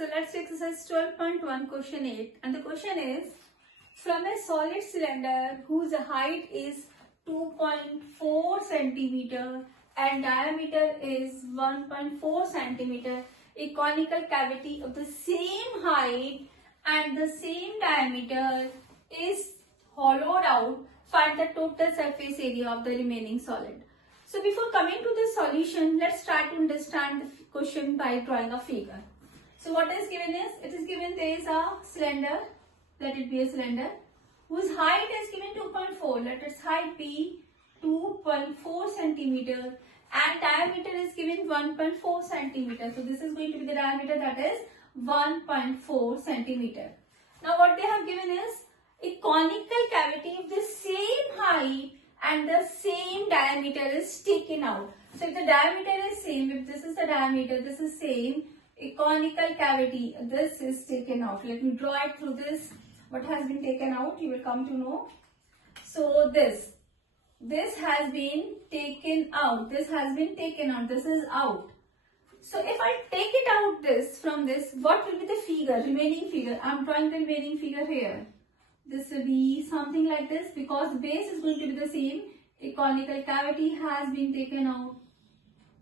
So let's take exercise 12.1 question 8, and the question is, from a solid cylinder whose height is 2.4 centimeter and diameter is 1.4 centimeter, a conical cavity of the same height and the same diameter is hollowed out. Find the total surface area of the remaining solid. So before coming to the solution, let's try to understand the question by drawing a figure. So what is given is, it is given there is a cylinder, let it be a cylinder, whose height is given 2.4, let its height be 2.4 centimeter and diameter is given 1.4 centimeter. So this is going to be the diameter, that is 1.4 centimeter. Now what they have given is a conical cavity of the same height and the same diameter is taken out. So if the diameter is same, if this is the diameter, this is same, a conical cavity, this is taken out. Let me draw it through this. What has been taken out, you will come to know. So this has been taken out. This has been taken out. This is out. So if I take it out this from this, what will be the figure, remaining figure? I am drawing the remaining figure here. This will be something like this because the base is going to be the same. A conical cavity has been taken out.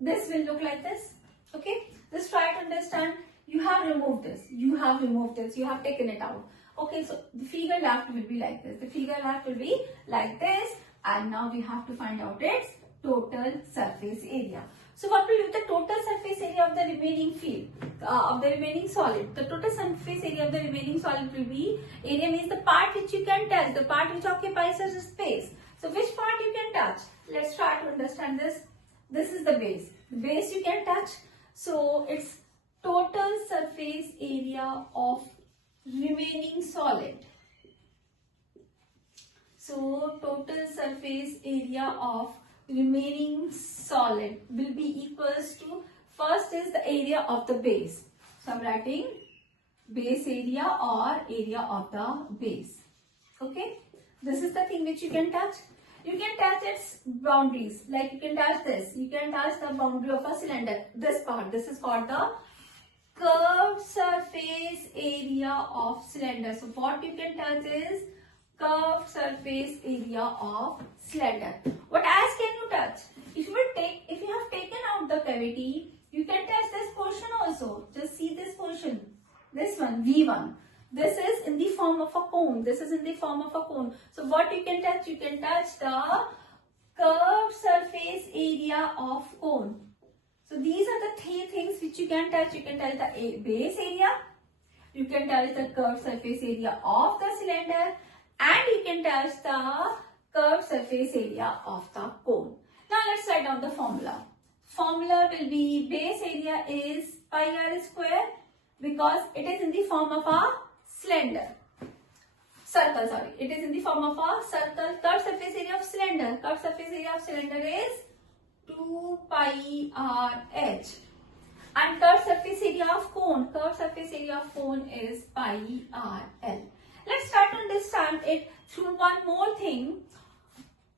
This will look like this. Okay. Just try to understand. You have removed this. You have removed this. You have taken it out. Okay. So the figure left will be like this. The figure left will be like this. And now we have to find out its total surface area. So what will be the total surface area of the remaining field, of the remaining solid? The total surface area of the remaining solid will be, area means the part which you can touch, the part which occupies a space. So which part you can touch? Let's try to understand this. This is the base. The base you can touch. So it's total surface area of remaining solid. So total surface area of remaining solid will be equals to, first is the area of the base. So I'm writing base area or area of the base. Okay. This is the thing which you can touch. You can touch its boundaries. Like you can touch this. You can touch the boundary of a cylinder. This part. This is called the curved surface area of cylinder. So what you can touch is curved surface area of cylinder. What else can you touch? If you have taken out the cavity, you can touch this portion also. Just see this portion. This one, V1. This is in the form of a cone. This is in the form of a cone. So what you can touch? You can touch the curved surface area of cone. So these are the three things which you can touch. You can touch the base area. You can touch the curved surface area of the cylinder. And you can touch the curved surface area of the cone. Now let's write down the formula. Formula will be base area is pi r square because it is in the form of a circle. It is in the form of a circle. Curved surface area of cylinder. Curved surface area of cylinder is 2 pi r h. And curved surface area of cone. Curved surface area of cone is pi r l. Let's try to understand it through one more thing.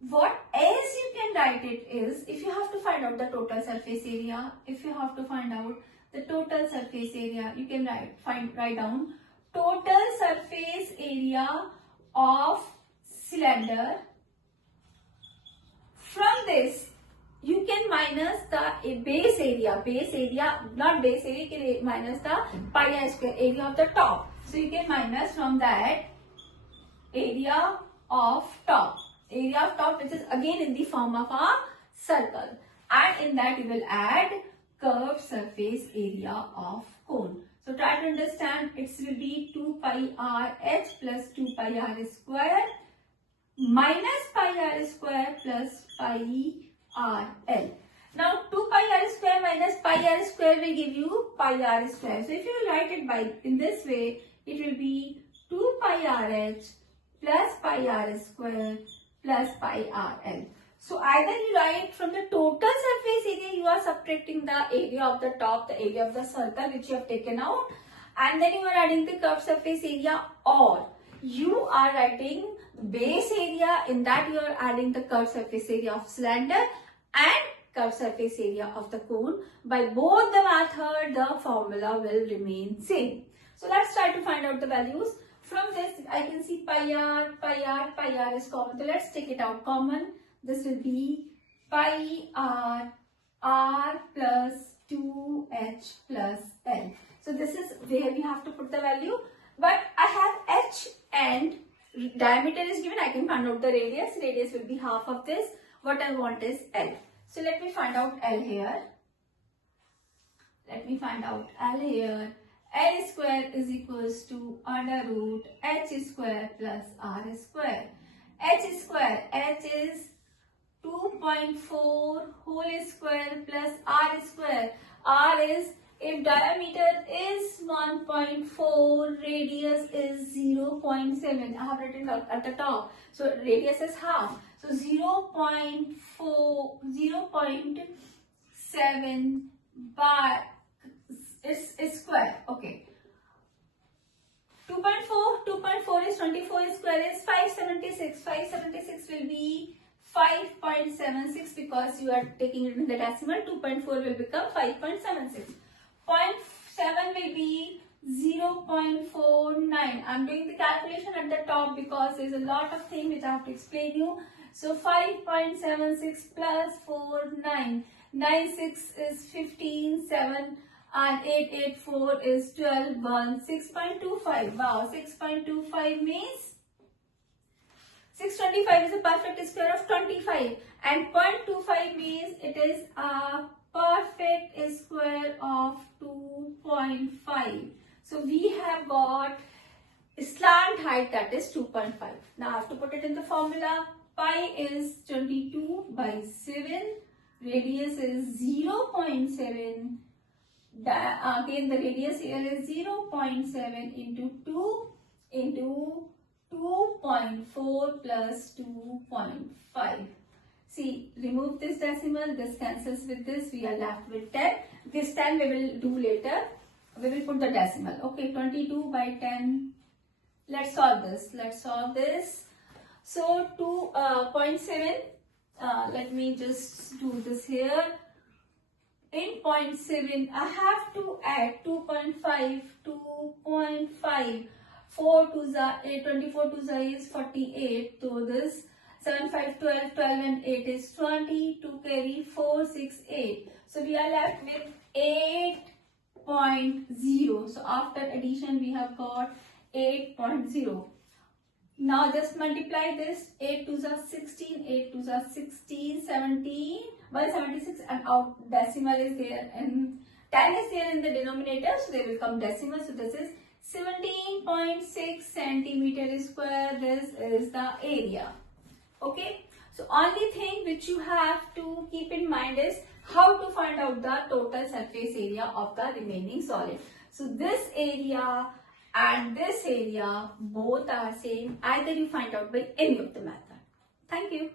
What else you can write it is, if you have to find out the total surface area, if you have to find out the total surface area, you can write down total surface area of cylinder. From this, you can minus the base area, not base area, you can minus the pi r square, area of the top. So you can minus from that area of top which is again in the form of a circle, and in that you will add curved surface area of cone. So try to understand, it will be 2 pi r h plus 2 pi r square minus pi r square plus pi r l. Now 2 pi r square minus pi r square will give you pi r square. So if you will write it in this way, it will be 2 pi r h plus pi r square plus pi r l. So either you write from the total surface area, you are subtracting the area of the top, the area of the circle which you have taken out, and then you are adding the curved surface area, or you are writing base area, in that you are adding the curved surface area of cylinder, and curved surface area of the cone. By both the method, the formula will remain same. So let's try to find out the values. From this, I can see pi r is common. So let's take it out common. This will be pi r plus 2h plus l. So this is where we have to put the value. But I have h and diameter is given. I can find out the radius. Radius will be half of this. What I want is l. So let me find out l here. Let me find out l here. L square is equals to under root h square plus r square. H square, h is 2.4 whole square plus r square. R is, if diameter is 1.4, radius is 0.7. I have written at the top. So radius is half. So 0.7 by is square. Okay. 2.4 is 24 square is 576. 576 will be 5.76 because you are taking it in the decimal. 2.4 will become 5.76. 0.7 will be 0.49. I'm doing the calculation at the top because there's a lot of things which I have to explain you. So 5.76 plus 4, 9. 9, 6 is 15, 7 and 8, 8, 4 is 12, 1, 6.25. Wow, 6.25 means 625 is a perfect square of 25 and 0.25 means it is a perfect square of 2.5. So we have got slant height, that is 2.5. Now I have to put it in the formula. Pi is 22 by 7. Radius is 0.7. Again the radius here is 0.7 into 2 into 2.4 plus 2.5. See, remove this decimal, this cancels with this, we are left with 10. This 10 we will do later. We will put the decimal. Okay, 22 by 10. Let's solve this. So 2.7. Let me just do this here. In 0.7, I have to add 2.5, 2.5. 4 to the 8, 24 to the is 48. So this 7, 5, 12, 12 and 8 is 20. 2 carry 4, 6, 8. So we are left with 8.0. So after addition we have got 8.0. Now just multiply this. 8 to the 16, 8 to the 16, 17, 176 and out decimal is there and 10 is there in the denominator. So they will come decimal. So this is 17.6 centimeter square. This is the area. Okay. So only thing which you have to keep in mind is how to find out the total surface area of the remaining solid. So this area and this area both are same. Either you find out by any of the method. Thank you.